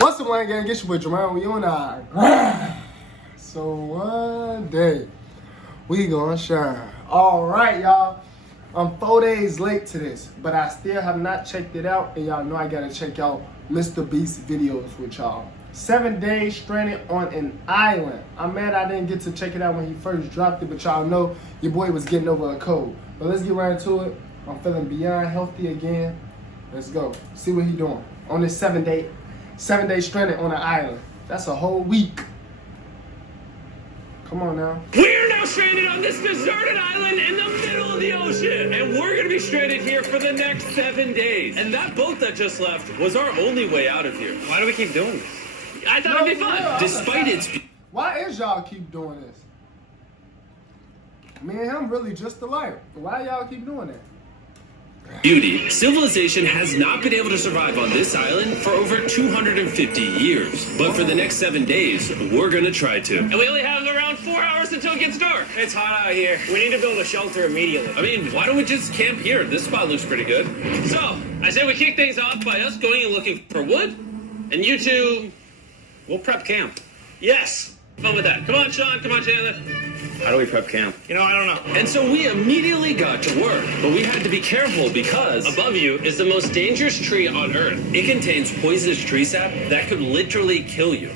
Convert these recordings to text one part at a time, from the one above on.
What's up, gang? Get your boy Jamario. We on our so one day we gonna shine. All right, y'all. I'm 4 days late to this, but I still have not checked it out, and y'all know I gotta check out MrBeast videos with y'all. 7 days stranded on an island. I'm mad I didn't get to check it out when he first dropped it, but y'all know your boy was getting over a cold. But let's get right into it. I'm feeling beyond healthy again. Let's go. See what he doing on this 7 day stranded on an island. That's a whole week. Come on now. We're now stranded on this deserted island in the middle of the ocean. And we're gonna be stranded here for the next 7 days. And that boat that just left was our only way out of here. Why do we keep doing this? I thought it'd be fun. Yeah, Despite its... Why is y'all keep doing this? Me and him really just alike. Why y'all keep doing that? beauty, civilization has not been able to survive on this island for over 250 years. But for the next 7 days, we're gonna try to. And we only have around 4 hours until it gets dark. It's hot out here. We need to build a shelter immediately. I mean, why don't we just camp here? This spot looks pretty good. So, I say we kick things off by us going and looking for wood, and you two, we'll prep camp. Yes! Fun with that. Come on, Sean. Come on, Chandler. How do we prep camp? You know, I don't know. And so we immediately got to work, but we had to be careful because above you is the most dangerous tree on Earth. It contains poisonous tree sap that could literally kill you.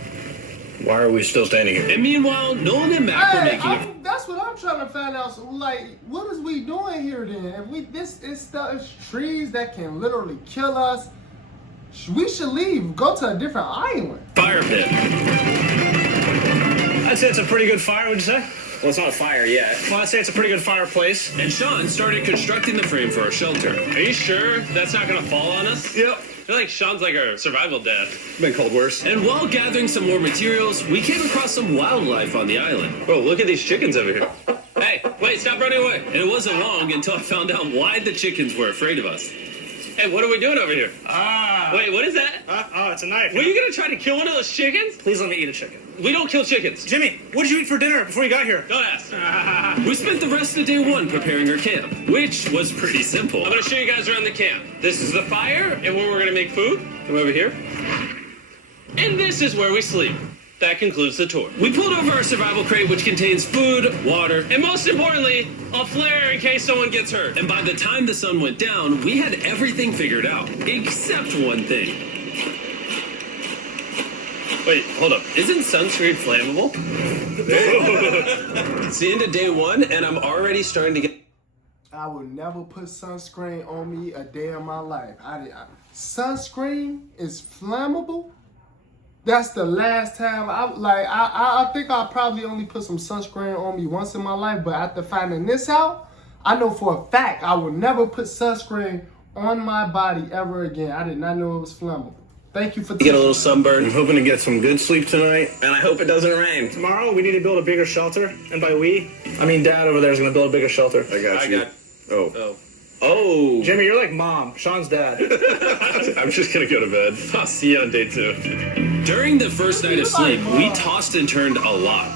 Why are we still standing here? And meanwhile, Nolan and Mac were making that's what I'm trying to find out. So, like, what is we doing here then? If we it's trees that can literally kill us, we should leave. Go to a different island. Fire pit. I'd say it's a pretty good fire, would you say? Well, it's not a fire yet. Well, I'd say it's a pretty good fireplace. And Sean started constructing the frame for our shelter. Are you sure that's not gonna fall on us? Yep. I feel like Sean's like our survival dad. Been called worse. And while gathering some more materials, we came across some wildlife on the island. Bro, look at these chickens over here. Hey, wait, stop running away. And it wasn't long until I found out why the chickens were afraid of us. Hey, what are we doing over here? Wait, what is that? Oh, it's a knife. Were you gonna try to kill one of those chickens? Please let me eat a chicken. We don't kill chickens. Jimmy, what did you eat for dinner before you got here? Don't ask. We spent the rest of day one preparing our camp, which was pretty simple. I'm gonna show you guys around the camp. This is the fire, and where we're gonna make food. Come over here. And this is where we sleep. That concludes the tour. We pulled over our survival crate, which contains food, water, and most importantly, a flare in case someone gets hurt. And by the time the sun went down, we had everything figured out, except one thing. Wait, hold up. Isn't sunscreen flammable? It's the end of day one, and I'm already starting to get... I would never put sunscreen on me a day of my life. Sunscreen is flammable? That's the last time I think I probably only put some sunscreen on me once in my life, but after finding this out, I know for a fact I will never put sunscreen on my body ever again. I did not know it was flammable. Thank you for get a little sunburn. I'm hoping to get some good sleep tonight. And I hope it doesn't rain. Tomorrow, we need to build a bigger shelter. And by we, I mean Dad over there is going to build a bigger shelter. I got you. Oh. Jimmy, you're like Mom. Sean's dad. I'm just gonna go to bed. I'll see you on day 2. During the first night of sleep, we tossed and turned a lot.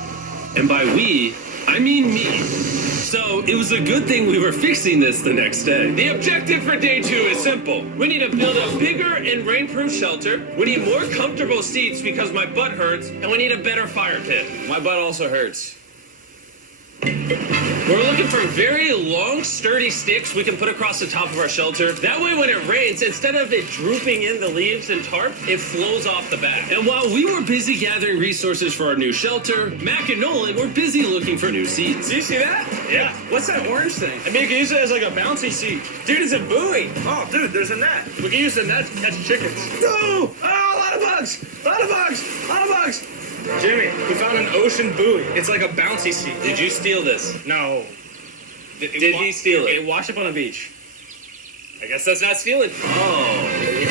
And by we, I mean me. So it was a good thing we were fixing this the next day. The objective for day 2 is simple. We need to build a bigger and rainproof shelter. We need more comfortable seats because my butt hurts. And we need a better fire pit. My butt also hurts. We're looking for very long, sturdy sticks we can put across the top of our shelter. That way when it rains, instead of it drooping in the leaves and tarp, it flows off the back. And while we were busy gathering resources for our new shelter, Mac and Nolan were busy looking for new seats. Do you see that? Yeah. What's that orange thing? I mean, you can use it as like a bouncy seat. Dude, it's a buoy. Oh, dude, there's a net. We can use the net to catch chickens. No! Oh, a lot of bugs! A lot of bugs! A lot of bugs! Jimmy, we found an ocean buoy. It's like a bouncy seat. Did you steal this? No. Did he steal it? It washed up on the beach. I guess that's not stealing. Oh,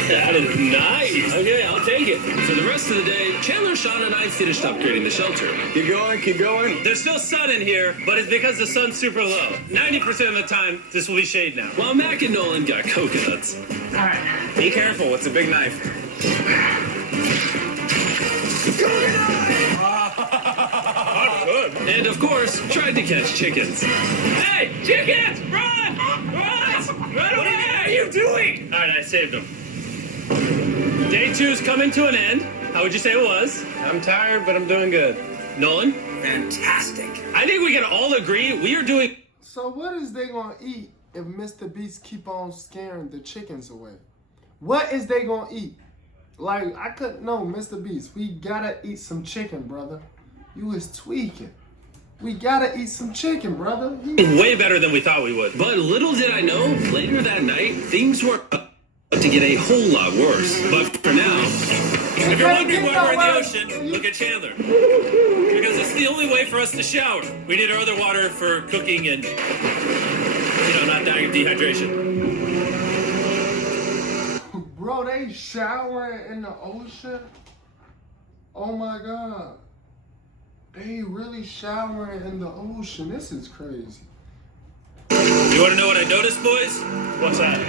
that is nice. Okay, I'll take it. For the rest of the day, Chandler, Sean, and I finished upgrading the shelter. Keep going, keep going. There's still sun in here, but it's because the sun's super low. 90% of the time, this will be shade now. While Mac and Nolan got coconuts. All right. Be careful. It's a big knife. And of course, tried to catch chickens. Hey, chickens! Run! Run! Run away! What are you doing? All right, I saved them. Day 2's coming to an end, How would you say it was? I'm tired, but I'm doing good. Nolan? Fantastic. I think we can all agree we are doing... So what is they gonna eat if MrBeast keep on scaring the chickens away? What is they gonna eat? Like, I couldn't know, MrBeast. We gotta eat some chicken, brother. You is tweaking. We gotta eat some chicken, brother. way better than we thought we would. But little did I know, later that night, things were about to get a whole lot worse. But for now, if you're wondering why we're in the ocean, look at Chandler. Because it's the only way for us to shower. We need our other water for cooking and, not dying of dehydration. Bro, they showering in the ocean? Oh my God. They really showering in the ocean. This is crazy. You want to know what I noticed, boys? What's that?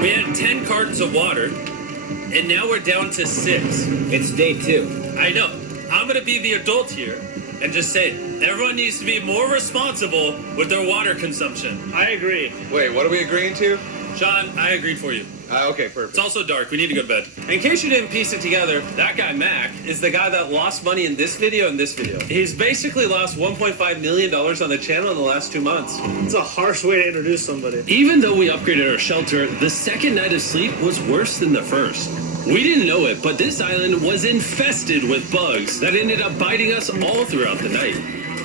We had 10 cartons of water, and now we're down to 6. It's day 2. I know. I'm going to be the adult here and just say everyone needs to be more responsible with their water consumption. I agree. Wait, what are we agreeing to? Sean, I agreed for you. Okay, perfect. It's also dark. We need to go to bed. In case you didn't piece it together, that guy, Mac, is the guy that lost money in this video and this video. He's basically lost $1.5 million on the channel in the last 2 months. It's a harsh way to introduce somebody. Even though we upgraded our shelter, the second night of sleep was worse than the first. We didn't know it, but this island was infested with bugs that ended up biting us all throughout the night.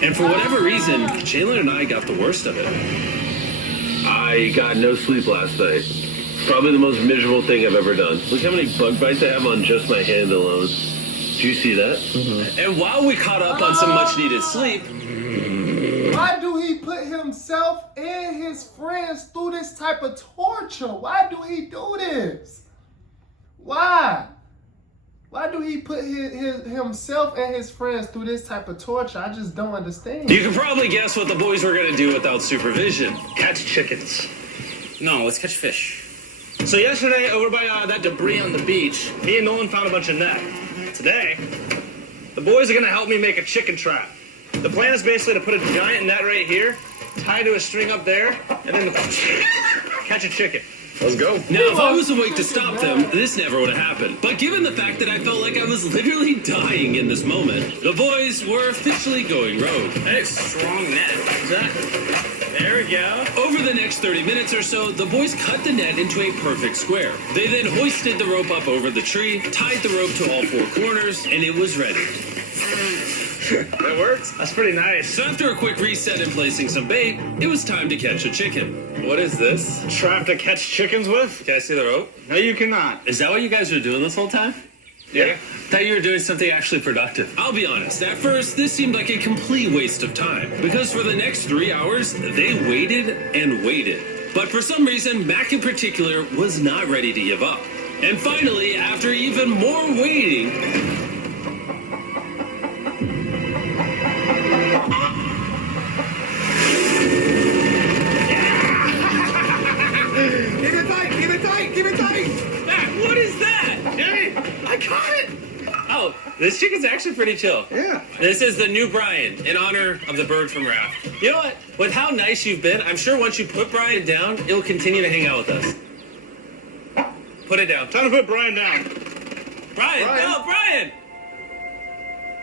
And for whatever reason, Chandler and I got the worst of it. I got no sleep last night. Probably the most miserable thing I've ever done. Look how many bug bites I have on just my hand alone. Do you see that? Mm-hmm. And while we caught up on some much needed sleep... Why do he put himself and his friends through this type of torture? Why do he do this? Why? Why do he put himself and his friends through this type of torture? I just don't understand. You can probably guess what the boys were going to do without supervision. Catch chickens. No, let's catch fish. So yesterday, over by that debris on the beach, me and Nolan found a bunch of net. Today, the boys are gonna help me make a chicken trap. The plan is basically to put a giant net right here, tie to a string up there, and then catch a chicken. Let's go. Now, if I was awake to stop them, this never would have happened. But given the fact that I felt like I was literally dying in this moment, the boys were officially going rogue. That is strong net. Exactly. There we go. Over the next 30 minutes or so, the boys cut the net into a perfect square. They then hoisted the rope up over the tree, tied the rope to all 4 corners, and it was ready. That works. That's pretty nice. So after a quick reset and placing some bait, it was time to catch a chicken. What is this? Trap to catch chickens with? Can I see the rope? No, you cannot. Is that what you guys are doing this whole time? Yeah. Thought you were doing something actually productive. I'll be honest, at first, this seemed like a complete waste of time. Because for the next 3 hours, they waited and waited. But for some reason, Mac in particular was not ready to give up. And finally, after even more waiting... Mac, what is that? Hey, I caught it. Oh, this chicken's actually pretty chill. Yeah. This is the new Brian, in honor of the bird from Raft. You know what? With how nice you've been, I'm sure once you put Brian down, it'll continue to hang out with us. Put it down. Time to put Brian down. Brian! Brian. No, Brian!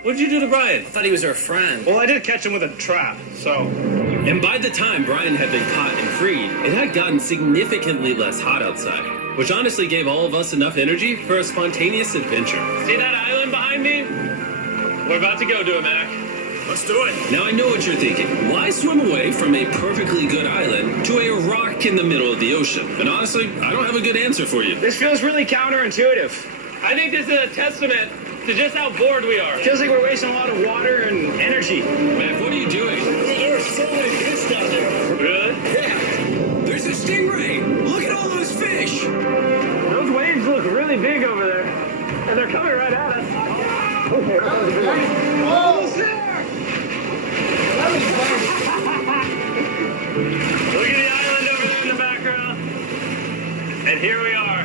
What'd you do to Brian? I thought he was our friend. Well, I did catch him with a trap, so... And by the time Brian had been caught and freed, it had gotten significantly less hot outside, which honestly gave all of us enough energy for a spontaneous adventure. See that island behind me? We're about to go to it, Mac. Let's do it. Now I know what you're thinking. Why swim away from a perfectly good island to a rock in the middle of the ocean? And honestly, I don't have a good answer for you. This feels really counterintuitive. I think this is a testament to just how bored we are. Feels like we're wasting a lot of water and energy. Mac, what are you doing? There are so many fish down there. Really? Yeah. There's a stingray. Look at all those fish. Those waves look really big over there. And they're coming right at us. Okay. Oh, Look at the island over there in the background. And here we are.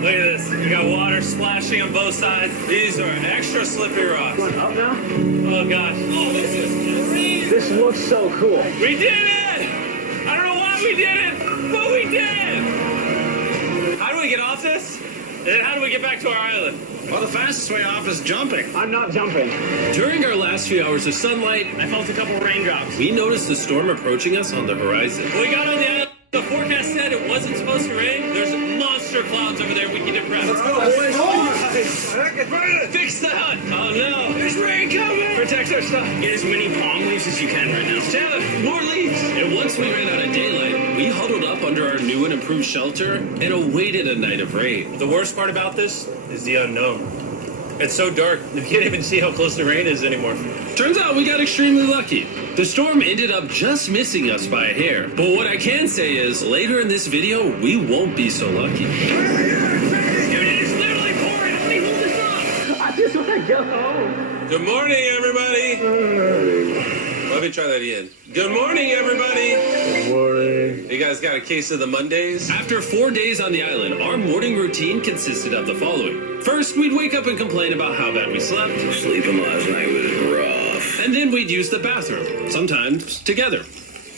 Look at this. We got water splashing on both sides. These are extra slippery rocks. Going up now? Oh, gosh. Oh, this is crazy. This looks so cool. We did it! I don't know why we did it, but we did it! How do we get off this? And then how do we get back to our island? Well, the fastest way off is jumping. I'm not jumping. During our last few hours of sunlight, I felt a couple raindrops. we noticed the storm approaching us on the horizon. When we got on the island, the forecast said it wasn't supposed to rain. There's monster clouds over there we can impress. Fix the hut! Oh no! There's rain coming! Protect our stuff! Get as many palm leaves as you can right now. Taylor, more leaves! And once we ran out of daylight, we huddled up under our new and improved shelter and awaited a night of rain. The worst part about this is the unknown. It's so dark, you can't even see how close the rain is anymore. Turns out we got extremely lucky. The storm ended up just missing us by a hair. But what I can say is, later in this video, we won't be so lucky. Dude, it is literally pouring! Let me hold this up! I just want to go home. Good morning, everybody. Let me try that again. Good morning, everybody. Good morning. You guys got a case of the Mondays? After 4 days on the island, our morning routine consisted of the following. First, we'd wake up and complain about how bad we slept. Sleeping last night was rough. And then we'd use the bathroom, sometimes together.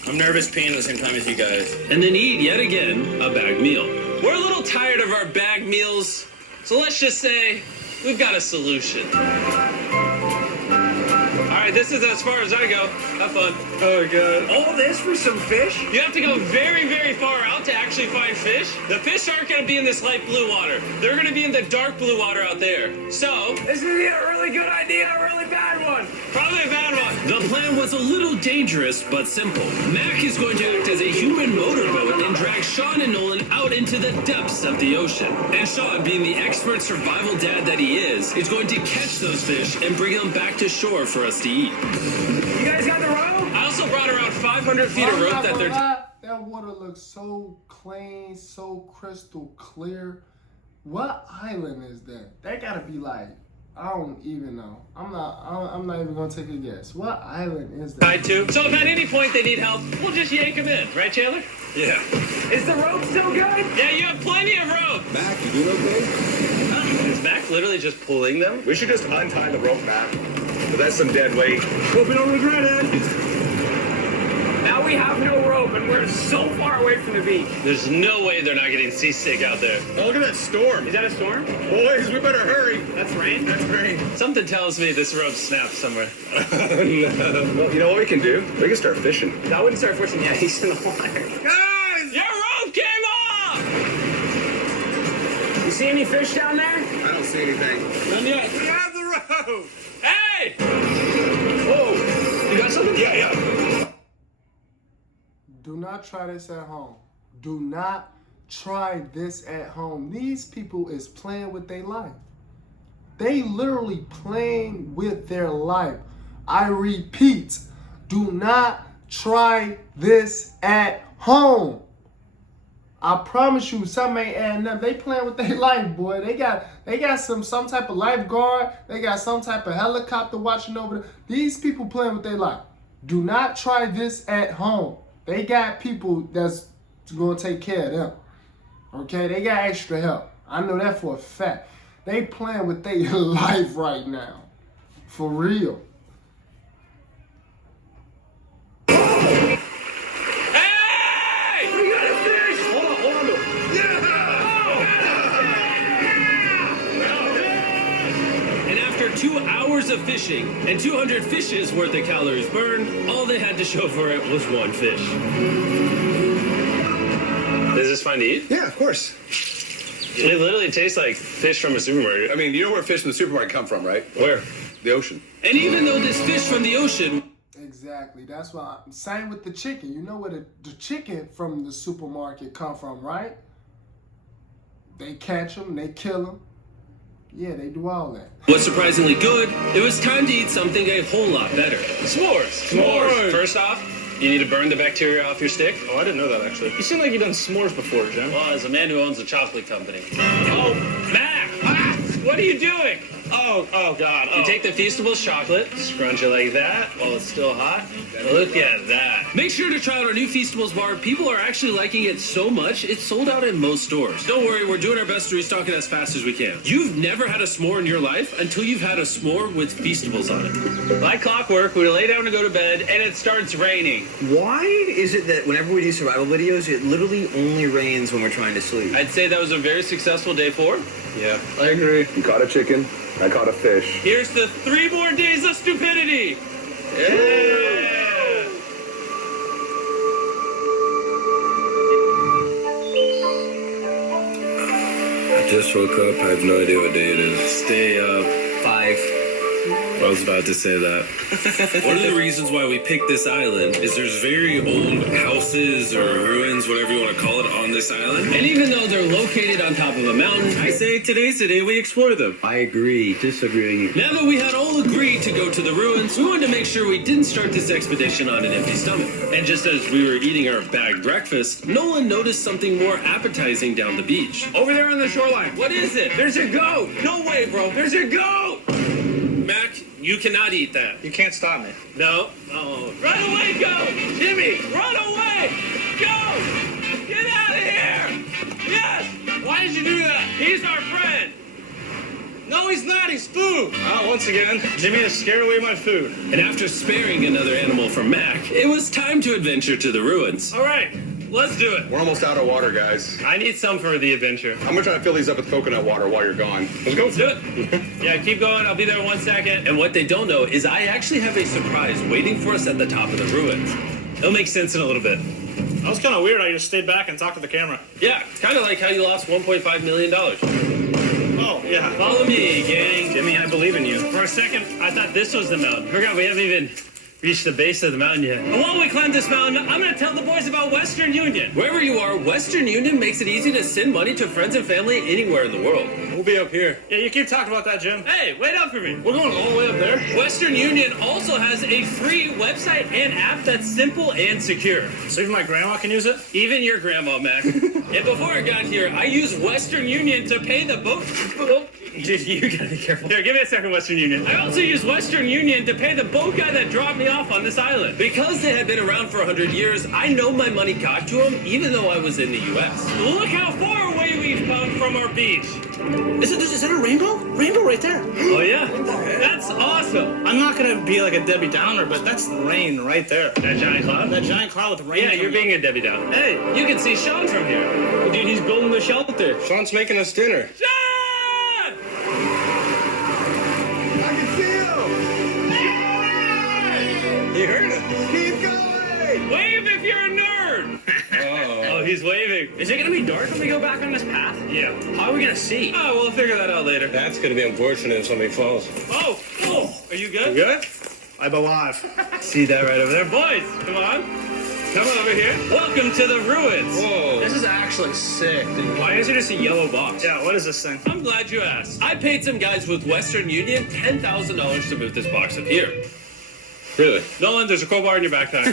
I'm nervous peeing at the same time as you guys. And then eat, yet again, a bag meal. We're a little tired of our bag meals, so let's just say we've got a solution. All right, this is as far as I go. Have fun. Oh, God. All this for some fish? You have to go very, very far out to actually find fish. The fish aren't going to be in this light blue water. They're going to be in the dark blue water out there. So, This is either a really good idea or a really bad one. probably a bad one. The plan was a little dangerous, but simple. Mac is going to act as a human motorboat and drag Sean and Nolan out into the depths of the ocean. And Sean, being the expert survival dad that he is going to catch those fish and bring them back to shore for us to eat. You guys got the rope? I also brought around 500 feet of I'm rope not that gonna they're... lie, that water looks so clean, so crystal clear. What island is that? That gotta be like, I don't even know. I'm not even gonna take a guess. What island is that? tied to. So if at any point they need help, we'll just yank them in. Right, Chandler? Yeah. Is the rope still good? Yeah, you have plenty of rope. Mac, you doing okay? Is Mac literally just pulling them? We should just untie the rope back. But that's some dead weight. Hope we don't regret it. Now we have no rope and we're so far away from the beach. There's no way they're not getting seasick out there. Oh, look at that storm. Is that a storm? Boys, we better hurry. That's rain? That's rain. Something tells me this rope snapped somewhere. Well, you know what we can do? We can start fishing. I wouldn't start fishing yet. He's in the water. Guys! Your rope came off! You see any fish down there? I don't see anything. None yet. We have the rope! Hey! Whoa! You got something? Yeah. Do not try this at home. Do not try this at home. These people is playing with their life. They literally playing with their life. I repeat, do not try this at home. I promise you, something ain't adding up. They playing with their life, boy. They got some type of lifeguard. They got some type of helicopter watching over them. These people playing with their life. Do not try this at home. They got people that's gonna take care of them. Okay, they got extra help. I know that for a fact. They playing with their life right now. For real. Hey! We got a fish! Hold on. And after 2 hours of fishing and 200 fishes worth of calories burned, all they had to show for it was one fish. Is this fine to eat? Yeah, of course. It literally tastes like fish from a supermarket. I mean, you know where fish in the supermarket come from, right? Where? The ocean. And even though this fish from the ocean... Exactly. That's why I'm saying with the chicken. You know where the chicken from the supermarket come from, right? They catch them, they kill them. Yeah, they do all that. was surprisingly good, it was time to eat something a whole lot better. S'mores! S'mores! First off, you need to burn the bacteria off your stick. Oh, I didn't know that, actually. You seem like you've done s'mores before, Jim. Well, as a man who owns a chocolate company. Oh, Mac! Ah, what are you doing? Oh, Oh, God. You take the Feastables chocolate, scrunch it like that while it's still hot. Look at that. Make sure to try out our new Feastables bar. People are actually liking it so much, it's sold out in most stores. Don't worry, we're doing our best to restock it as fast as we can. You've never had a s'more in your life until you've had a s'more with Feastables on it. Like clockwork, we lay down to go to bed, and it starts raining. Why is it that whenever we do survival videos, it literally only rains when we're trying to sleep? I'd say that was a very successful day 4. Yeah. I agree. You caught a chicken. I caught a fish. Here's the 3 more days of stupidity. Yeah. I just woke up. I have no idea what day it is. Stay up. 5. I was about to say that. One of the reasons why we picked this island is there's very old houses or ruins, whatever you want to call it, on this island. And even though they're located on top of a mountain, I say today's the day we explore them. I agree. Disagree. Now that we had all agreed to go to the ruins, we wanted to make sure we didn't start this expedition on an empty stomach. And just as we were eating our bagged breakfast, Nolan noticed something more appetizing down the beach. Over there on the shoreline. What is it? There's a goat. No way, bro. There's a goat. Mac, you cannot eat that. You can't stop me. No. Oh. Run away, go! Jimmy, run away! Go! Get out of here! Yes! Why did you do that? He's our friend! No, he's not. He's food. Oh, once again, Jimmy has scared away my food. And after sparing another animal from Mac, it was time to adventure to the ruins. All right, let's do it. We're almost out of water, guys. I need some for the adventure. I'm gonna try to fill these up with coconut water while you're gone. Let's go. Let's do it. Yeah, keep going. I'll be there in 1 second. And what they don't know is I actually have a surprise waiting for us at the top of the ruins. It'll make sense in a little bit. That was kind of weird. I just stayed back and talked to the camera. Yeah, kind of like how you lost $1.5 million. Oh, yeah. Follow me, gang. Jimmy, I believe in you. For a second, I thought this was the mountain. Forgot we haven't even reached the base of the mountain yet. And while we climb this mountain, I'm going to tell the boys about Western Union. Wherever you are, Western Union makes it easy to send money to friends and family anywhere in the world. We'll be up here. Yeah, you keep talking about that, Jim. Hey, wait up for me. We're going all the way up there. Western Union also has a free website and app that's simple and secure. So even my grandma can use it? Even your grandma, Mac. And before I got here, I used Western Union to pay the boat. Dude, you gotta be careful. Here, give me a second, Western Union. I also used Western Union to pay the boat guy that dropped me off on this island. Because they had been around for 100 years, I know my money got to them, even though I was in the U.S. Look how far away we've come from our beach. Is that a rainbow? Rainbow right there. Oh, yeah? That's awesome. I'm not going to be like a Debbie Downer, but that's rain right there. That giant cloud? That giant cloud with rain. Yeah, you're being a Debbie Downer. Hey, you can see Sean from here. Dude, he's building the shelter. Sean's making us dinner. Sean! I can see him. You heard him. Keep going. Wave if you're a nerd. Oh, he's waving. Is it going to be dark when we go back on this path? Yeah. How are we going to see? Oh, we'll figure that out later. That's going to be unfortunate if somebody falls. Oh, are you good? good? I'm alive. See that right over there? Boys, come on. Come on over here. Welcome to the ruins. Whoa. This is actually sick, dude. Why is there just a yellow box? Yeah, what is this thing? I'm glad you asked. I paid some guys with Western Union $10,000 to move this box up here. Really? Nolan, there's a crowbar in your backpack.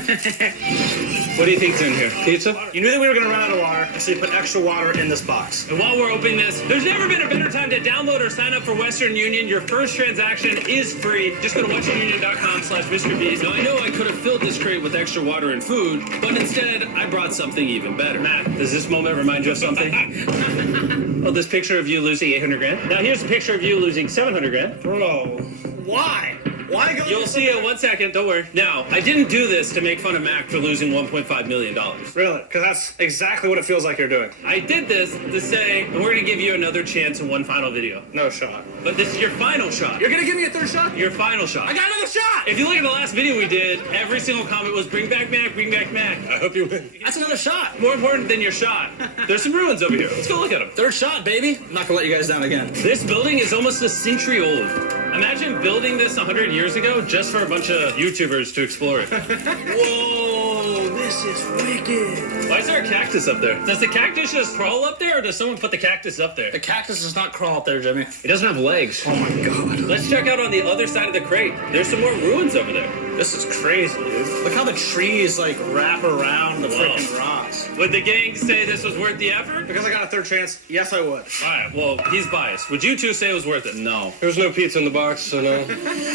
What do you think's in here? Pizza? You knew that we were going to run out of water, so you put extra water in this box. And while we're opening this, there's never been a better time to download or sign up for Western Union. Your first transaction is free. Just go to westernunion.com/MrBeast. Now, I know I could have filled this crate with extra water and food, but instead, I brought something even better. Matt, does this moment remind you of something? Oh, this picture of you losing 800 grand? Now, here's a picture of you losing 700 grand. Bro, why? Why go? You'll see it in 1 second, don't worry. Now, I didn't do this to make fun of Mac for losing $1.5 million. Really? Because that's exactly what it feels like you're doing. I did this to say, and we're going to give you another chance in one final video. No shot. But this is your final shot. You're going to give me a third shot? Your final shot. I got another shot! If you look at the last video we did, every single comment was bring back Mac, bring back Mac. I hope you win. That's another shot. More important than your shot, there's some ruins over here. Let's go look at them. Third shot, baby. I'm not going to let you guys down again. This building is almost a century old. Imagine building this 100 years ago just for a bunch of YouTubers to explore it. Whoa, this is wicked. Why is there a cactus up there? Does the cactus just crawl up there, or does someone put the cactus up there? The cactus does not crawl up there, Jimmy. It doesn't have legs. Oh my god. Let's check out on the other side of the crate. There's some more ruins over there. This is crazy, dude. Look how the trees like wrap around the freaking rocks. Would the gang say this was worth the effort? Because I got a third chance, yes, I would. All right, well, he's biased. Would you two say it was worth it? No. There's no pizza in the box, so no.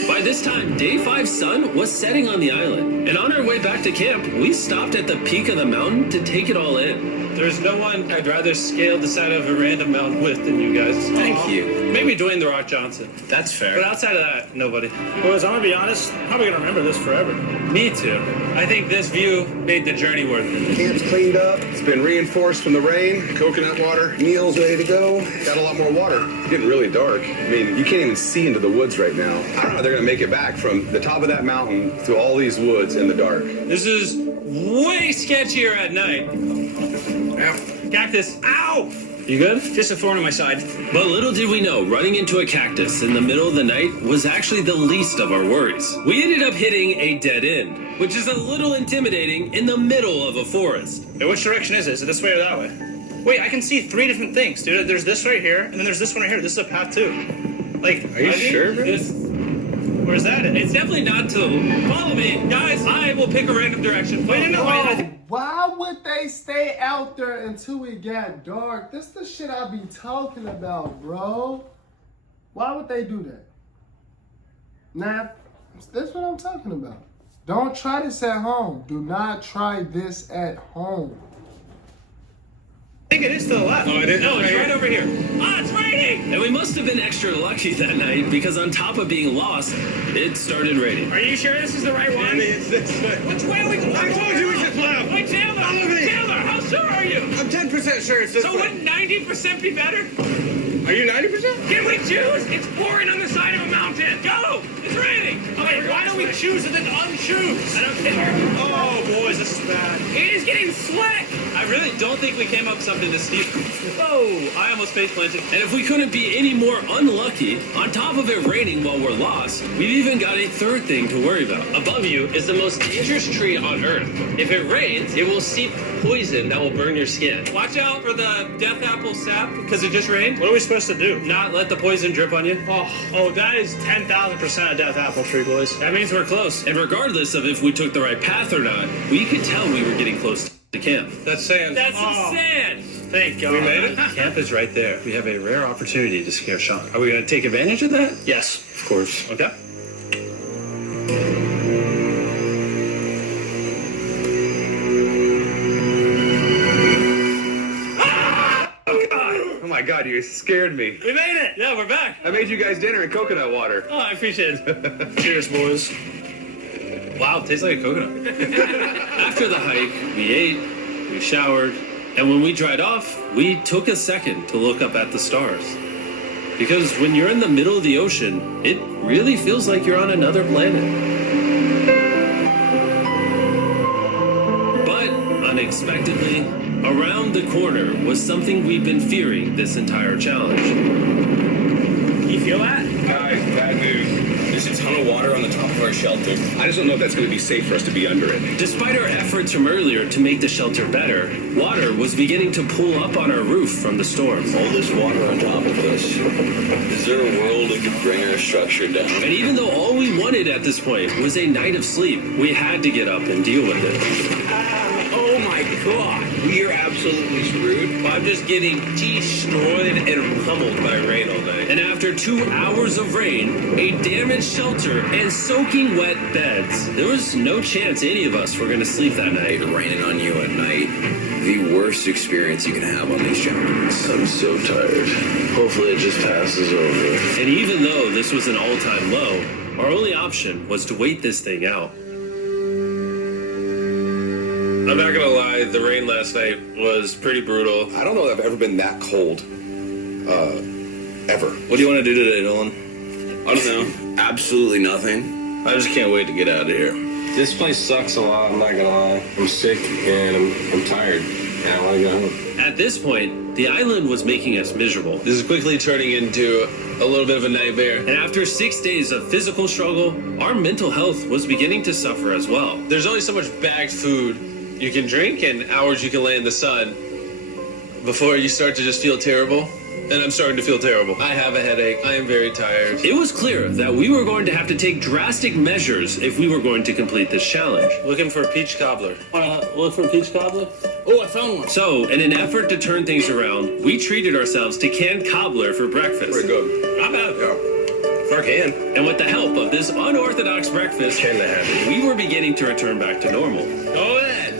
By this time, day 5's sun was setting on the island. And on our way back to camp, we stopped at the peak of the mountain to take it all in. There's no one I'd rather scale the side of a random mountain with than you guys. Thank you. Maybe Dwayne The Rock Johnson. That's fair. But outside of that, nobody. Boys, I'm gonna be honest, I'm probably gonna remember this forever. Me too. I think this view made the journey worth it. Camp's cleaned up. It's been reinforced from the rain. Coconut water. Meals ready to go. Got a lot more water. It's getting really dark. I mean, you can't even see into the woods right now. I don't know if they're going to make it back from the top of that mountain through all these woods in the dark. This is way sketchier at night. Ow. Cactus. Ow! You good? Just a thorn in my side. But little did we know, running into a cactus in the middle of the night was actually the least of our worries. We ended up hitting a dead end, which is a little intimidating in the middle of a forest. Hey, which direction is it? Is it this way or that way? Wait, I can see 3 different things, dude. There's this right here, and then there's this one right here. This is a path too. Like, Are you sure, bro? Where's that? It's definitely not to follow me. Guys, I will pick a random direction. Wait, no, wait. Why would they stay out there until it got dark? This the shit I be talking about, bro. Why would they do that? Nah, that's what I'm talking about. Don't try this at home. Do not try this at home. I think it is to the left. No, it's right over here. Ah, it's raining! And we must have been extra lucky that night because on top of being lost, it started raining. Are you sure this is the right one? It's this way. Which way are we going? I told you we should left. Wait, Chandler! Chandler, how sure are you? I'm 10% sure it's this So way. wouldn't 90% be better? Are you 90%? Can we choose? It's pouring on the side of a mountain. Go! It's raining. Okay, why don't we choose and then unchoose? I don't care. Oh, boys, this is bad. It is getting slick. I really don't think we came up something to steep. Whoa, I almost face planted. And if we couldn't be any more unlucky, on top of it raining while we're lost, we've even got a third thing to worry about. Above you is the most dangerous tree on Earth. If it rains, it will seep poison that will burn your skin. Watch out for the death apple sap because it just rained. What are we supposed to do? Not let the poison drip on you. Oh, that is 10,000% a death apple tree, boys. That means we're close. And regardless of if we took the right path or not, we could tell we were getting close to camp. That's sand. That's some sand. Thank God. We made it? Camp is right there. We have a rare opportunity to scare Sean. Are we going to take advantage of that? Yes. Of course. Okay. Oh my God, you scared me. We made it. Yeah, we're back. I made you guys dinner in coconut water. Oh, I appreciate it. Cheers, boys. Wow, it tastes like a coconut. After the hike, we ate, we showered, and when we dried off, we took a second to look up at the stars. Because when you're in the middle of the ocean, it really feels like you're on another planet. But unexpectedly, around the corner was something we've been fearing this entire challenge. You feel that? Guys, bad news. There's a ton of water on the top of our shelter. I just don't know if that's going to be safe for us to be under it. Despite our efforts from earlier to make the shelter better, water was beginning to pool up on our roof from the storm. All this water on top of us. Is there a world that could bring our structure down? And even though all we wanted at this point was a night of sleep, we had to get up and deal with it. Oh my God! We are absolutely screwed. I'm just getting destroyed and pummeled by rain all night. And after 2 hours of rain, a damaged shelter, and soaking wet beds, there was no chance any of us were going to sleep that night. Raining on you at night. The worst experience you can have on these junkets. I'm so tired. Hopefully it just passes over. And even though this was an all-time low, our only option was to wait this thing out. I'm not gonna lie, the rain last night was pretty brutal. I don't know if I've ever been that cold. Ever. What do you want to do today, Dylan? I don't know. Absolutely nothing. I just can't wait to get out of here. This place sucks a lot, I'm not gonna lie. I'm sick and I'm tired. And I want to go home. At this point, the island was making us miserable. This is quickly turning into a little bit of a nightmare. And after 6 days of physical struggle, our mental health was beginning to suffer as well. There's only so much bagged food you can drink and hours you can lay in the sun before you start to just feel terrible. and I'm starting to feel terrible. I have a headache. I am very tired. It was clear that we were going to have to take drastic measures if we were going to complete this challenge. Looking for a peach cobbler. Look for a peach cobbler? Oh, I found one. So, in an effort to turn things around, we treated ourselves to canned cobbler for breakfast. Pretty good. Not bad. Yeah. For a can. And with the help of this unorthodox breakfast, we were beginning to return back to normal. Go ahead.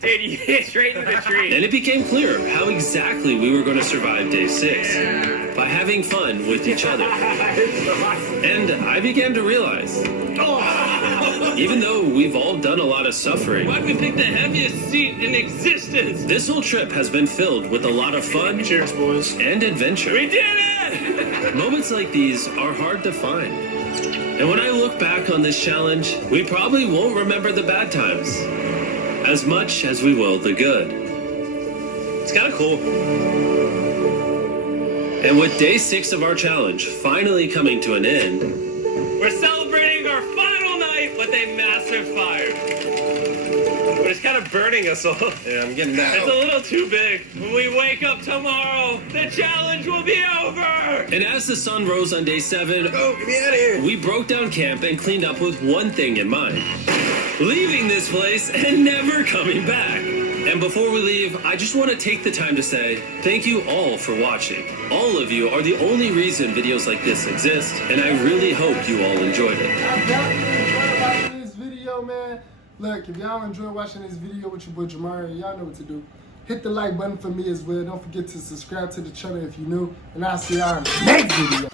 Dude, you hit straight into the tree. And it became clear how exactly we were going to survive day 6. By having fun with each other. And I began to realize, even though we've all done a lot of suffering, Why'd we pick the heaviest seat in existence? this whole trip has been filled with a lot of fun. Cheers, boys. And adventure. We did it! Moments like these are hard to find. And when I look back on this challenge, we probably won't remember the bad times as much as we will the good. It's kind of cool. And with day 6 of our challenge finally coming to an end, We're celebrating our final night with a massive fire. But it's kind of burning us all. yeah, I'm getting that. It's a little too big. When we wake up tomorrow, the challenge will be over! And as the sun rose on day 7, Oh, get me out of here. we broke down camp and cleaned up with one thing in mind. Leaving this place and never coming back. And before we leave, I just want to take the time to say thank you all for watching. All of you are the only reason videos like this exist, and I really hope you all enjoyed it. I definitely enjoyed watching this video, man. Look, if y'all enjoy watching this video with your boy Jamario, y'all know what to do. Hit the like button for me as well. Don't forget to subscribe to the channel if you're new, and I'll see y'all in the next video.